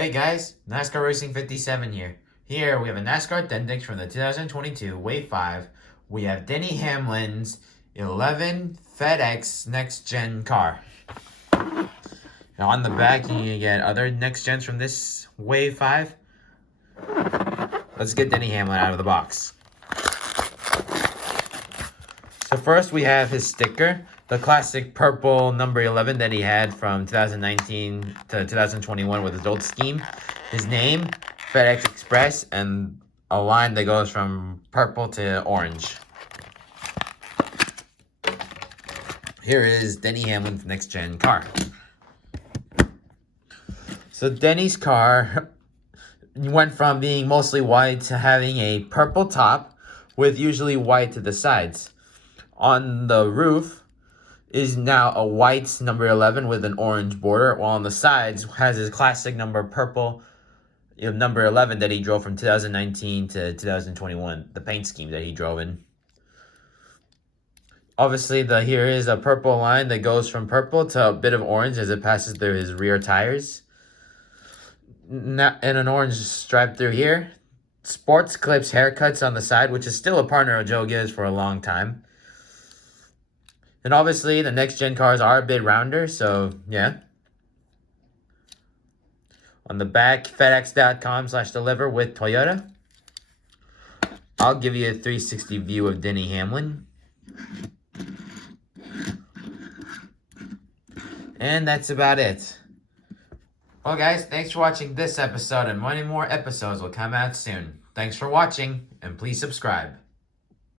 Hey guys, NASCAR Racing 57 here. Here we have a NASCAR Denny from the 2022 Wave 5. We have Denny Hamlin's 11 FedEx Next Gen car. Now on the back, you can get other Next Gens from this Wave 5. Let's get Denny Hamlin out of the box. So first we have his sticker, the classic purple number 11 that he had from 2019 to 2021 with his old scheme. His name, FedEx Express, and a line that goes from purple to orange. Here is Denny Hamlin's Next Gen car. So Denny's car went from being mostly white to having a purple top with usually white to the sides. On the roof is now a white number 11 with an orange border, while on the sides has his classic purple number 11 that he drove from 2019 to 2021, the paint scheme that he drove in. Obviously, here is a purple line that goes from purple to a bit of orange as it passes through his rear tires. And an orange stripe through here. Sports Clips haircuts on the side, which is still a partner of Joe Gibbs for a long time. And obviously, the Next Gen cars are a bit rounder, so yeah. On the back, FedEx.com/deliver with Toyota. I'll give you a 360 view of Denny Hamlin. And that's about it. Well, guys, thanks for watching this episode, and many more episodes will come out soon. Thanks for watching, and please subscribe.